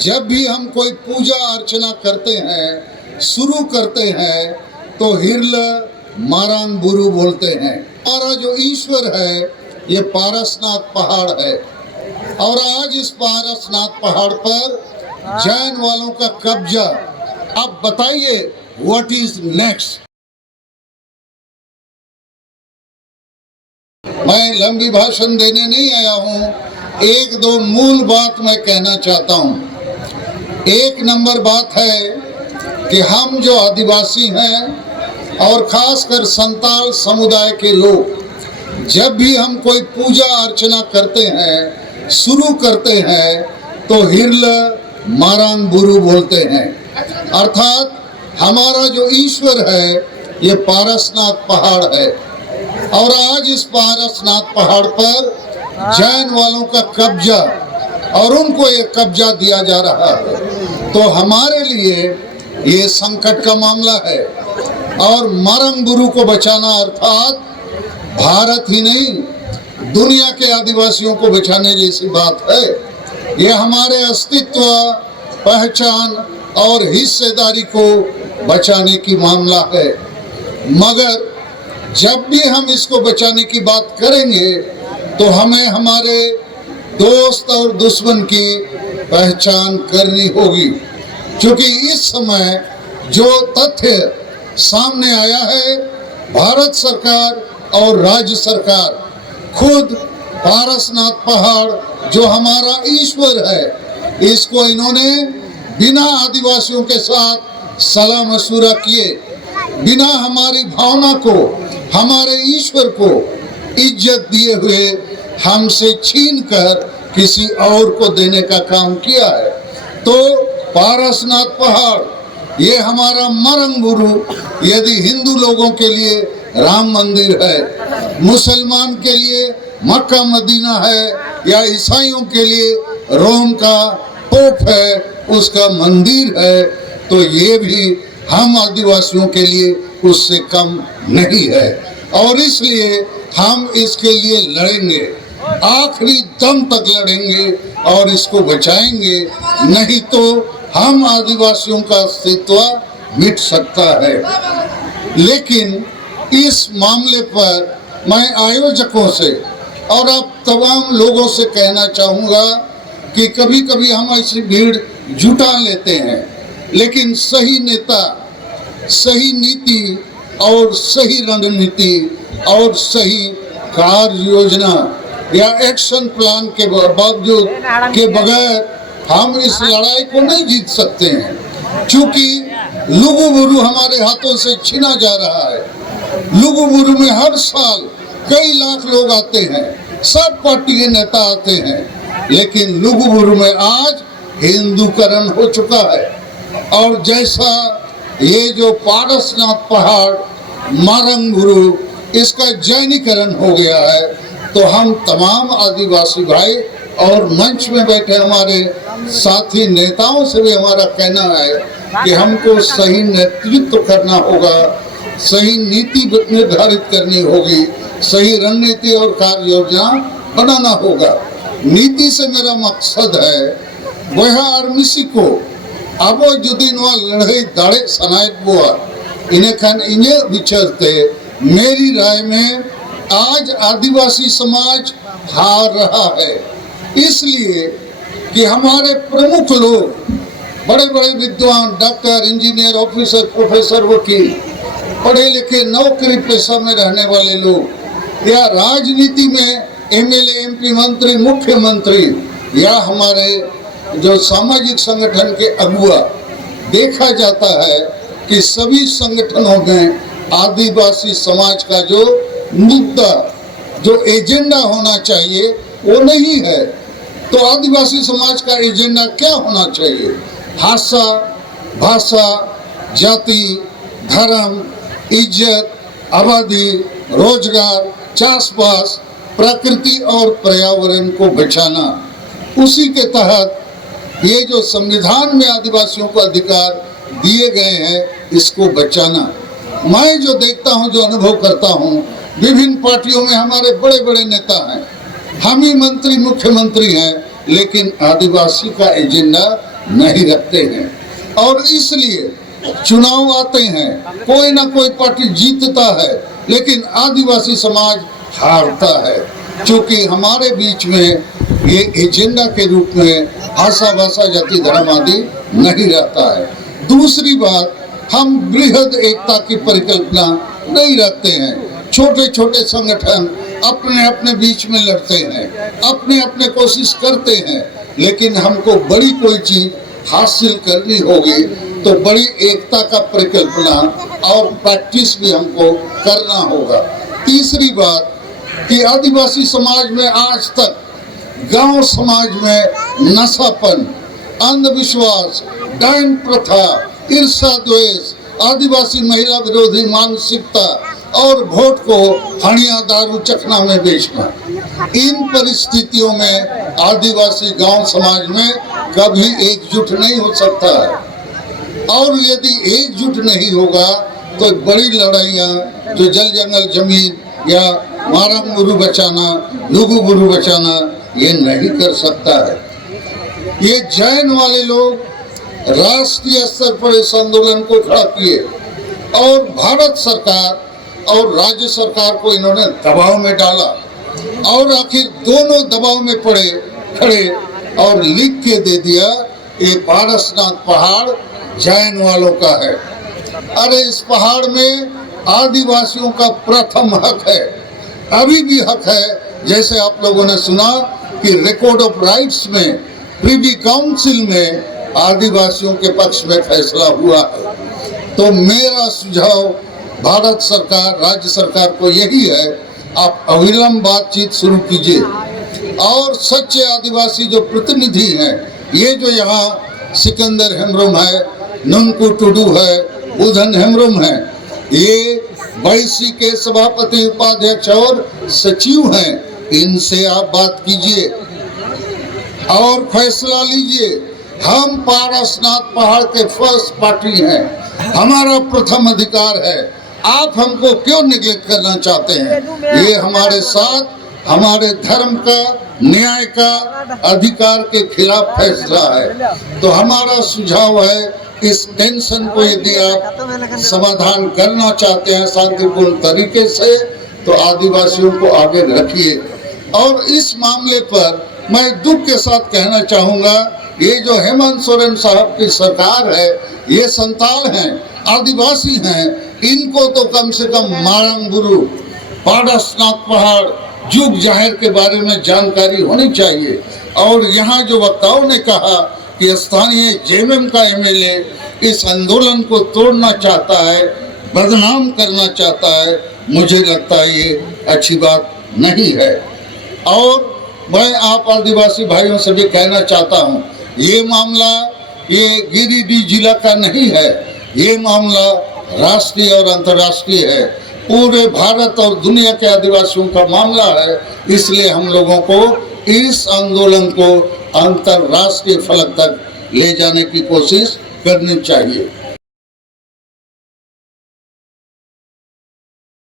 जब भी हम कोई पूजा अर्चना करते हैं, शुरू करते हैं, तो हिरल मारांग बुरु बोलते हैं। हमारा जो ईश्वर है ये पारसनाथ पहाड़ है और आज इस पारसनाथ पहाड़ पर जैन वालों का कब्जा। अब बताइए व्हाट इज नेक्स्ट। मैं लंबी भाषण देने नहीं आया हूं, एक दो मूल बात मैं कहना चाहता हूं। एक नंबर बात है कि हम जो आदिवासी हैं और खासकर संताल समुदाय के लोग, जब भी हम कोई पूजा अर्चना करते हैं, शुरू करते हैं, तो हिरल मारांग बुरु बोलते हैं। अर्थात हमारा जो ईश्वर है ये पारसनाथ पहाड़ है और आज इस पारसनाथ पहाड़ पर जैन वालों का कब्जा और उनको ये कब्जा दिया जा रहा है। तो हमारे लिए ये संकट का मामला है और मारांग बुरु को बचाना अर्थात भारत ही नहीं दुनिया के आदिवासियों को बचाने जैसी बात है। ये हमारे अस्तित्व, पहचान और हिस्सेदारी को बचाने की मामला है। मगर जब भी हम इसको बचाने की बात करेंगे तो हमें हमारे दोस्त और दुश्मन की पहचान करनी होगी, क्योंकि इस समय जो तथ्य सामने आया है, भारत सरकार और राज्य सरकार खुद पारसनाथ पहाड़ जो हमारा ईश्वर है, इसको इन्होंने बिना आदिवासियों के साथ सलाह मशवरा किए, बिना हमारी भावना को, हमारे ईश्वर को इज्जत दिए हुए हमसे छीन कर किसी और को देने का काम किया है। तो पारसनाथ पहाड़ ये हमारा मारांग बुरु यदि हिंदू लोगों के लिए राम मंदिर है, मुसलमान के लिए मक्का मदीना है, या ईसाइयों के लिए रोम का पोप है, उसका मंदिर है, तो ये भी हम आदिवासियों के लिए उससे कम नहीं है। और इसलिए हम इसके लिए लड़ेंगे, आखिरी दम तक लड़ेंगे और इसको बचाएंगे, नहीं तो हम आदिवासियों का अस्तित्व मिट सकता है। लेकिन इस मामले पर मैं आयोजकों से और अब तमाम लोगों से कहना चाहूँगा कि कभी कभी हम ऐसी भीड़ जुटा लेते हैं, लेकिन सही नेता, सही नीति और सही रणनीति और सही कार्य योजना या एक्शन प्लान के बावजूद के बगैर हम इस लड़ाई को नहीं जीत सकते हैं, क्योंकि लुगु बुरु हमारे हाथों से छीना जा रहा है। लुगु बुरु में हर साल कई लाख लोग आते हैं, सब पार्टी के नेता आते हैं, लेकिन लुगु बुरु में आज हिंदूकरण हो चुका है। और जैसा ये जो पारसनाथ पहाड़ मारांग बुरु इसका जैनीकरण हो गया है, तो हम तमाम आदिवासी भाई और मंच में बैठे हमारे साथी नेताओं से भी हमारा कहना है कि हमको सही नेतृत्व करना होगा, सही नीति निर्धारित करनी होगी, सही रणनीति और कार्य योजना बनाना होगा। नीति से मेरा मकसद है वह आर्मिसी को अब जुदी लड़ाई दाड़े सनायत बुआ इन्हें खान इन्हें विचरते मेरी राय में आज आदिवासी समाज हार रहा है, इसलिए कि हमारे प्रमुख लोग, बड़े बड़े विद्वान, डॉक्टर, इंजीनियर, ऑफिसर, प्रोफेसर, वकील, पढ़े लिखे नौकरी पेशा में रहने वाले लोग, या राजनीति में एमएलए, एमपी, मंत्री, मुख्यमंत्री, या हमारे जो सामाजिक संगठन के अगुआ, देखा जाता है कि सभी संगठनों में आदिवासी समाज का जो मुद्दा, जो एजेंडा होना चाहिए वो नहीं है। तो आदिवासी समाज का एजेंडा क्या होना चाहिए? भाषा, भाषा, जाति, धर्म, इज्जत, आबादी, रोजगार, चासबास, प्रकृति और पर्यावरण को बचाना। उसी के तहत ये जो संविधान में आदिवासियों को अधिकार दिए गए हैं, इसको बचाना। मैं जो देखता हूँ, जो अनुभव करता हूँ, विभिन्न पार्टियों में हमारे बड़े बड़े नेता हैं, हम ही मंत्री, मुख्यमंत्री हैं, लेकिन आदिवासी का एजेंडा नहीं रखते हैं। और इसलिए चुनाव आते हैं, कोई ना कोई पार्टी जीतता है, लेकिन आदिवासी समाज हारता है, क्योंकि हमारे बीच में ये एजेंडा के रूप में भाषा भाषा जाति धर्म आदि नहीं रहता है। दूसरी बात, हम बृहद एकता की परिकल्पना नहीं रखते हैं। छोटे छोटे संगठन अपने अपने बीच में लड़ते हैं, अपने अपने कोशिश करते हैं, लेकिन हमको बड़ी कोई चीज हासिल करनी होगी तो बड़ी एकता का परिकल्पना और प्रैक्टिस भी हमको करना होगा। तीसरी बात कि आदिवासी समाज में आज तक गांव समाज में नशापन, अंधविश्वास, डायन प्रथा, ईर्ष्या द्वेष, आदिवासी महिला विरोधी मानसिकता और वोट को हणिया दारू चखना में बेचना, इन परिस्थितियों में आदिवासी गांव समाज में कभी एकजुट नहीं हो सकता है। और यदि एकजुट नहीं होगा तो बड़ी लड़ाइयाँ जो जल जंगल जमीन या मारम गुरु बचाना, लुगु गुरु बचाना, ये नहीं कर सकता है। ये जैन वाले लोग राष्ट्रीय स्तर पर इस आंदोलन को खड़ा किए और भारत सरकार और राज्य सरकार को इन्होंने दबाव में डाला और आखिर दोनों दबाव में पड़े खड़े और लिख के दे दिया ये पारसनाथ पहाड़ जैन वालों का है। अरे इस पहाड़ में आदिवासियों का प्रथम हक है, अभी भी हक है। जैसे आप लोगों ने सुना कि रिकॉर्ड ऑफ राइट्स में प्रिवी काउंसिल में आदिवासियों के पक्ष में फैसला हुआ है। तो मेरा सुझाव भारत सरकार, राज्य सरकार को यही है, आप अविलंब बातचीत शुरू कीजिए और सच्चे आदिवासी जो प्रतिनिधि हैं, ये जो यहाँ सिकंदर हेम्ब्रोम है, नुनकू टुडू है, बुधन हेम्ब्रोम है, ये बैसी के सभापति, उपाध्यक्ष और सचिव हैं, इनसे आप बात कीजिए और फैसला लीजिए। हम पारसनाथ पहाड़ के फर्स्ट पार्टी हैं, हमारा प्रथम अधिकार है, आप हमको क्यों निगलेक्ट करना चाहते हैं? ये हमारे साथ हमारे धर्म का, न्याय का, अधिकार के खिलाफ फैसला है। तो हमारा सुझाव है, इस टेंशन को यदि आप समाधान करना चाहते हैं शांतिपूर्ण तरीके से, तो आदिवासियों को आगे रखिए। और इस मामले पर मैं दुख के साथ कहना चाहूँगा, ये जो हेमंत सोरेन साहब की सरकार है, ये संताल हैं, आदिवासी हैं, इनको तो कम से कम मारंग गुरु, पारसनाथ पहाड़, जुग जाहिर के बारे में जानकारी होनी चाहिए। और यहाँ जो वक्ताओं ने कहा कि स्थानीय जेएमएम का एमएलए इस आंदोलन को तोड़ना चाहता है, बदनाम करना चाहता है, मुझे लगता है ये अच्छी बात नहीं है। और मैं आप आदिवासी भाइयों से भी कहना चाहता हूँ, ये मामला ये गिरिडीह जिला का नहीं है, ये मामला राष्ट्रीय और अंतर्राष्ट्रीय है, पूरे भारत और दुनिया के आदिवासियों का मामला है। इसलिए हम लोगों को इस आंदोलन को अंतर्राष्ट्रीय फलक तक ले जाने की कोशिश करनी चाहिए।